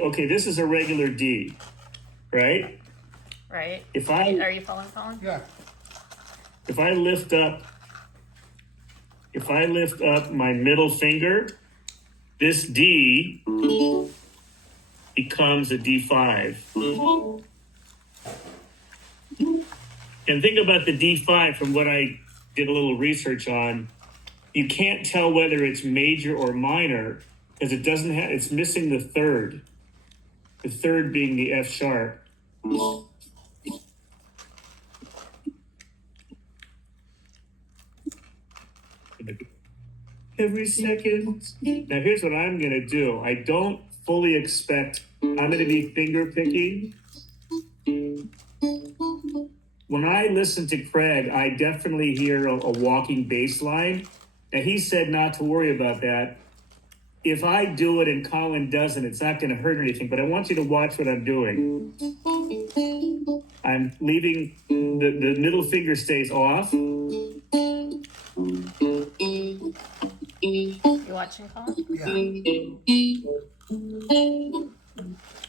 Okay, this is a regular D, right? Right. If Are I you following, Colin? Yeah. if I lift up my middle finger, this D becomes a D5. And think about the D5 from what I did a little research on. You can't tell whether it's major or minor because it's missing the third. The third being the F sharp. Every second. Now here's what I'm gonna do. I don't fully expect I'm gonna be finger picking. When I listen to Craig, I definitely hear a walking bass line. Now he said not to worry about that. If I do it and Colin doesn't, it's not going to hurt anything, but I want you to watch what I'm doing. I'm leaving, the middle finger stays off. You watching, Colin? Yeah.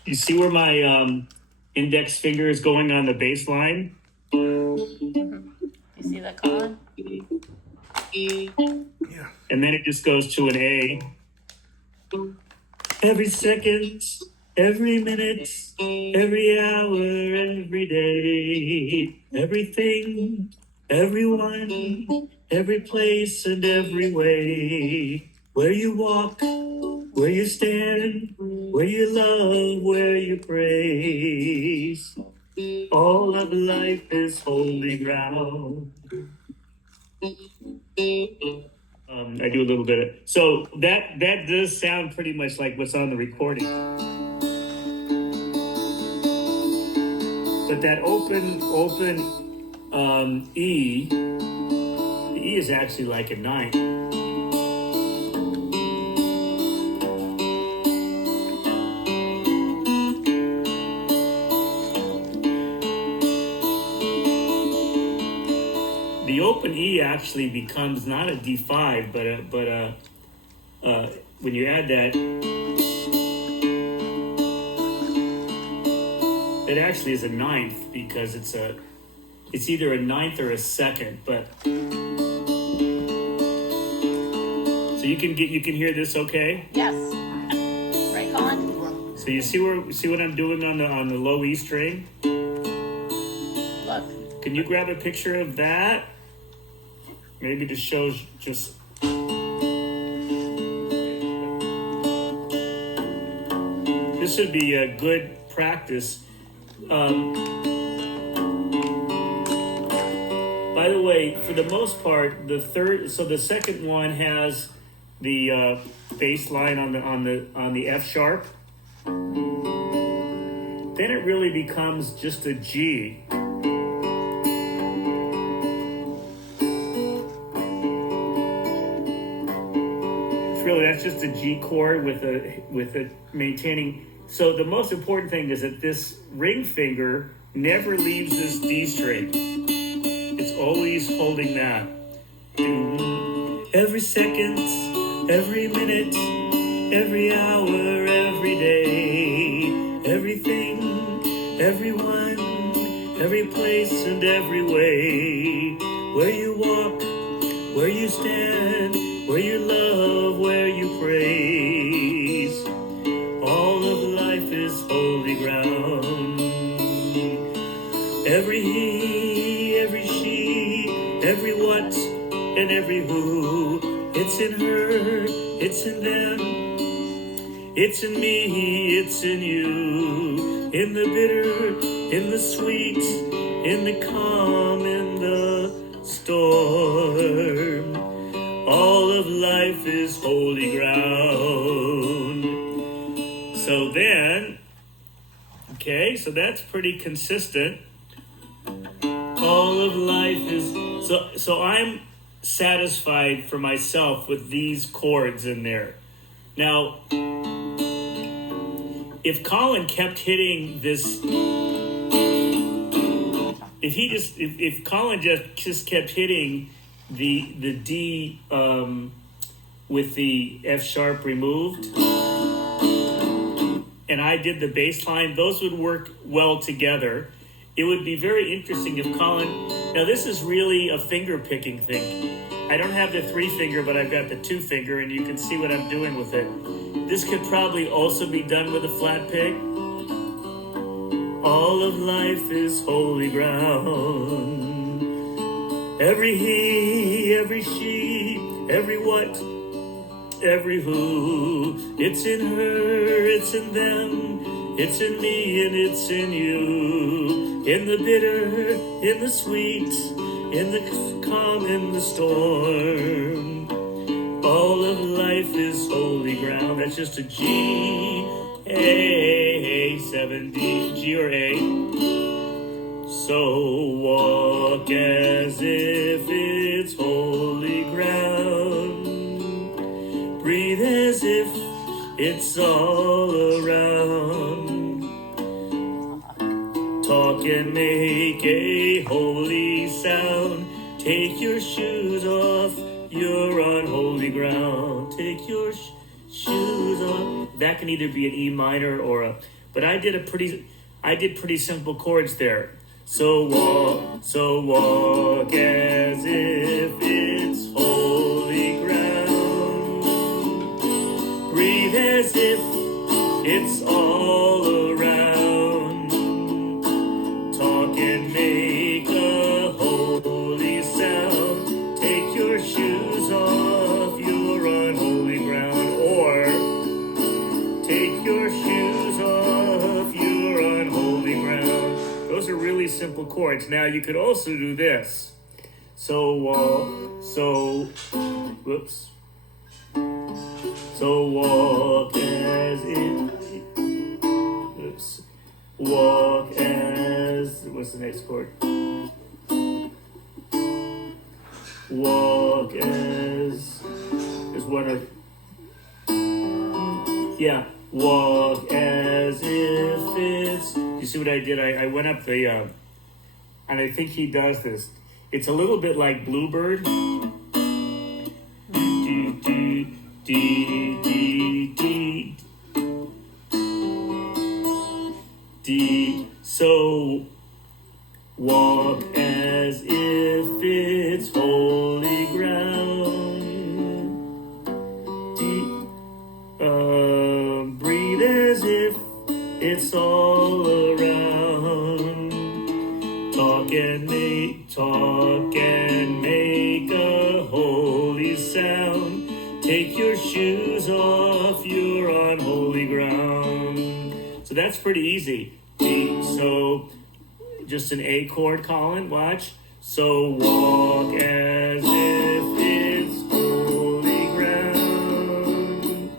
You see where my index finger is going on the bass line? Mm-hmm. You see that, Colin? Yeah. And then it just goes to an A. Every second, every minute, every hour, every day, everything, everyone, every place and every way. Where you walk, where you stand, where you love, where you praise. All of life is holy ground. I do a little bit of, so that does sound pretty much like what's on the recording. But that open E, the E is actually like a 9. The open E actually becomes not a D5, but when you add that, it actually is a 9th because it's either a 9th or a 2nd. But so you can hear this, okay? Yes. Right, Colin? So you see what I'm doing on the low E string? Look. Can you grab a picture of that? Maybe to show just. This would be a good practice. By the way, for the most part, the second one has the bass line on the F sharp. Then it really becomes just a G. That's just a G chord with a maintaining. So the most important thing is that this ring finger never leaves this D string. It's always holding that. Every second, every minute, every hour, every day, everything, everyone, every place and every way. Where you walk, where you stand, where you love, where you praise. All of life is holy ground. Every he, every she, every what, and every who. It's in her, it's in them, it's in me, it's in you. In the bitter, in the sweet, in the calm, in the storm. All of life is holy ground. So then, okay, so that's pretty consistent. All of life is, so I'm satisfied for myself with these chords in there. Now, if Colin kept hitting this, if Colin just kept hitting the D with the F sharp removed, and I did the bass line, those would work well together. It would be very interesting if Colin, now this is really a finger picking thing. I don't have the 3-finger, but I've got the 2-finger, and you can see what I'm doing with it. This could probably also be done with a flat pick. All of life is holy ground. Every he, every she, every what, every who. It's in her, it's in them, it's in me, and it's in you. In the bitter, in the sweet, in the calm, in the storm. All of life is holy ground. That's just a G, A, 7D, G or A. So walk as if it's holy ground. Breathe as if it's all around. Talk and make a holy sound. Take your shoes off, you're on holy ground. Take your shoes off. That can either be an E minor or a, but I did pretty simple chords there. So walk as if it's holy ground. Breathe as if it's all around. Talk and make a holy sound. Take your shoes off, you're on holy ground. Or take your shoes off, you're on holy ground. Those are really simple chords. Now you could also do this. So walk as if. Oops. Walk as. What's the next chord? Walk as. There's one of. Yeah. Walk as if it's. You see what I did? I went up the. And I think he does this. It's a little bit like Bluebird. D. So walk as if it's holy ground. D. Breathe as if it's all around. Talk and make a holy sound. Take your shoes off, you're on holy ground. So that's pretty easy. D. So just an A chord, Colin, watch. So walk as if it's holy ground.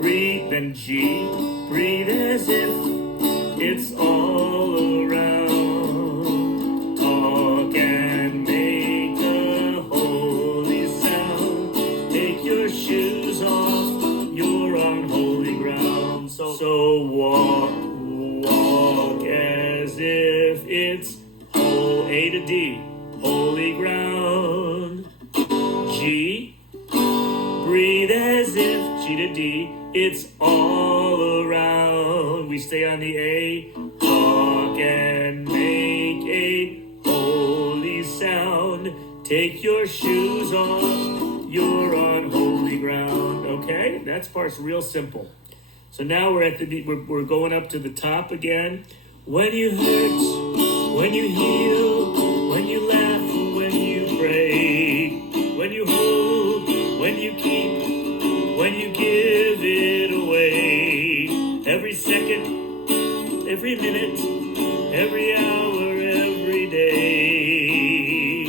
Breathe, then G. Breathe as if it's all around. Talk and make a holy sound. Take your shoes off, you're on holy ground. So walk as if it's whole. A to D, holy ground. G, breathe as if, G to D, it's all around. We stay on the A. Talk and make a holy sound. Take your shoes off, you're on holy ground. Okay, that part's real simple. So now we're at the we're going up to the top again. When you hurt, when you heal, when you laugh, when you break, when you hold, when you keep, when you give it away. Every second, every minute, every hour, every day.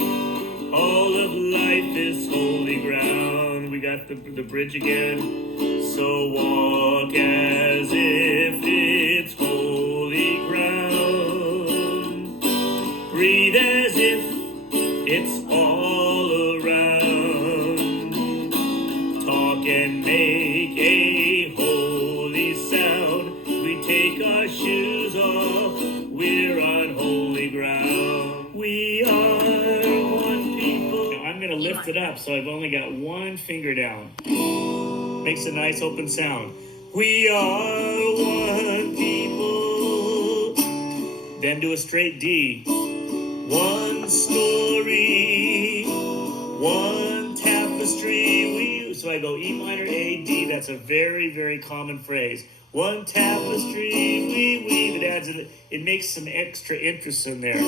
All of life is holy ground. We got the bridge again. So walk as if it's holy ground. Breathe as if it's all around. Talk and make a holy sound. We take our shoes off, we're on holy ground. We are one people. Now I'm going to lift it up, so I've only got one finger down. Makes a nice open sound. We are one people. Then do a straight D. One story, one tapestry. So I go E minor, A, D. That's a very, very common phrase. One tapestry we weave. It makes some extra interest in there.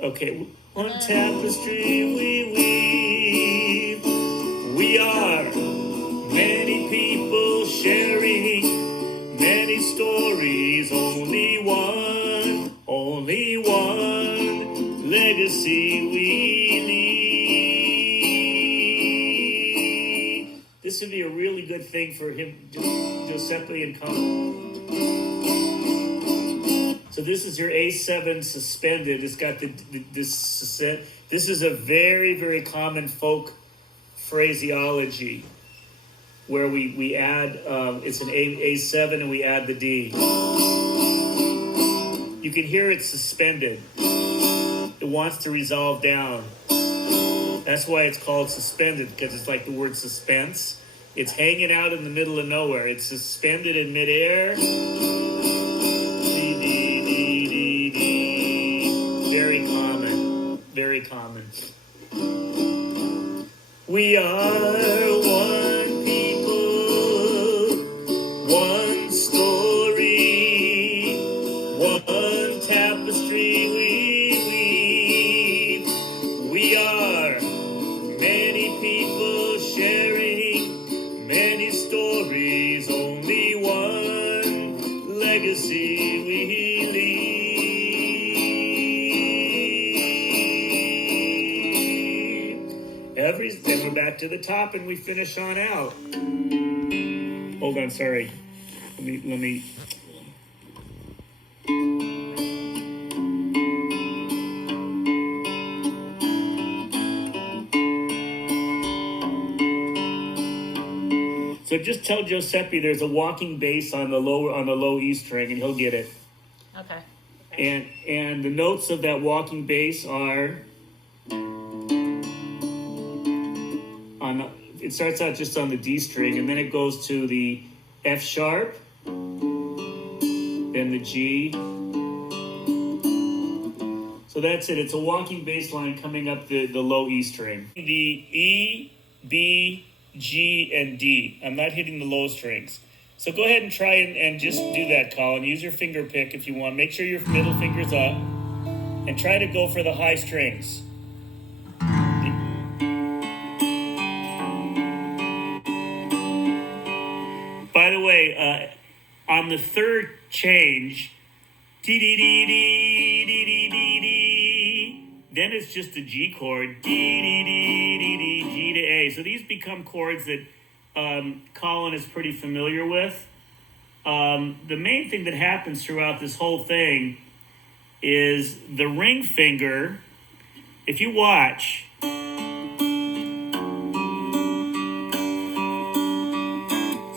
Okay, one tapestry we weave. We are many people sharing many stories. Only one legacy we leave. This would be a really good thing for him, Giuseppe and Con. So this is your A7 suspended. It's got this is a very, very common folk phraseology where we add, it's an A7 and we add the D. You can hear it suspended. It wants to resolve down. That's why it's called suspended, because it's like the word suspense. It's hanging out in the middle of nowhere. It's suspended in midair. Very common. Very common. We are one people, one story, one tapestry we weave. We are many people sharing many stories, only one legacy we leave. Then we're back to the top and we finish on out. Hold on, sorry. Let me. So just tell Giuseppe there's a walking bass on the low E string, and he'll get it. Okay. And the notes of that walking bass are it starts out just on the D string, and then it goes to the F sharp, then the G. So that's it. It's a walking bass line coming up the low E string. The E, B, G, and D. I'm not hitting the low strings. So go ahead and try and just do that, Colin. Use your finger pick if you want. Make sure your middle finger's up. And try to go for the high strings. By the way, on the third change, dee-dee-dee-dee-dee-dee-dee, then it's just a G chord, dee-dee-dee-dee-dee, G to A. So these become chords that Colin is pretty familiar with. The main thing that happens throughout this whole thing is the ring finger, if you watch,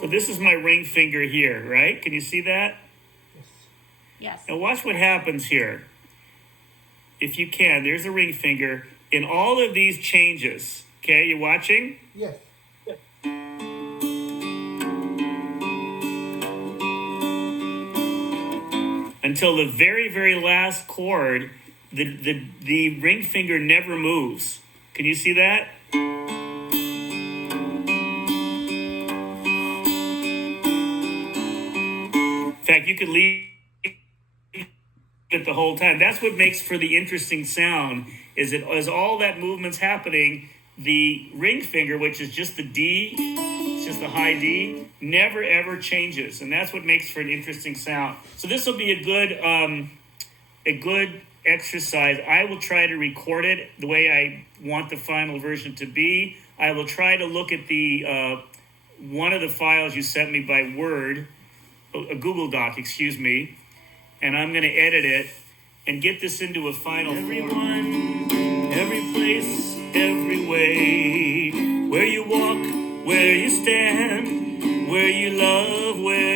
so this is my ring finger here, right? Can you see that? Yes. Now watch what happens here. If you can, there's a ring finger in all of these changes. Okay, you watching? Yes. Until the very, very last chord, the ring finger never moves. Can you see that? In fact, you could leave it the whole time. That's what makes for the interesting sound, is that as all that movement's happening, the ring finger, which is just the D, it's just the high D, never ever changes, and that's what makes for an interesting sound. So this will be a good exercise. I will try to record it the way I want the final version to be. I will try to look at the one of the files you sent me by Word, a Google Doc, excuse me, and I'm going to edit it and get this into a final form. Everyone, every place, every way, where you walk, where you stand, where you love, where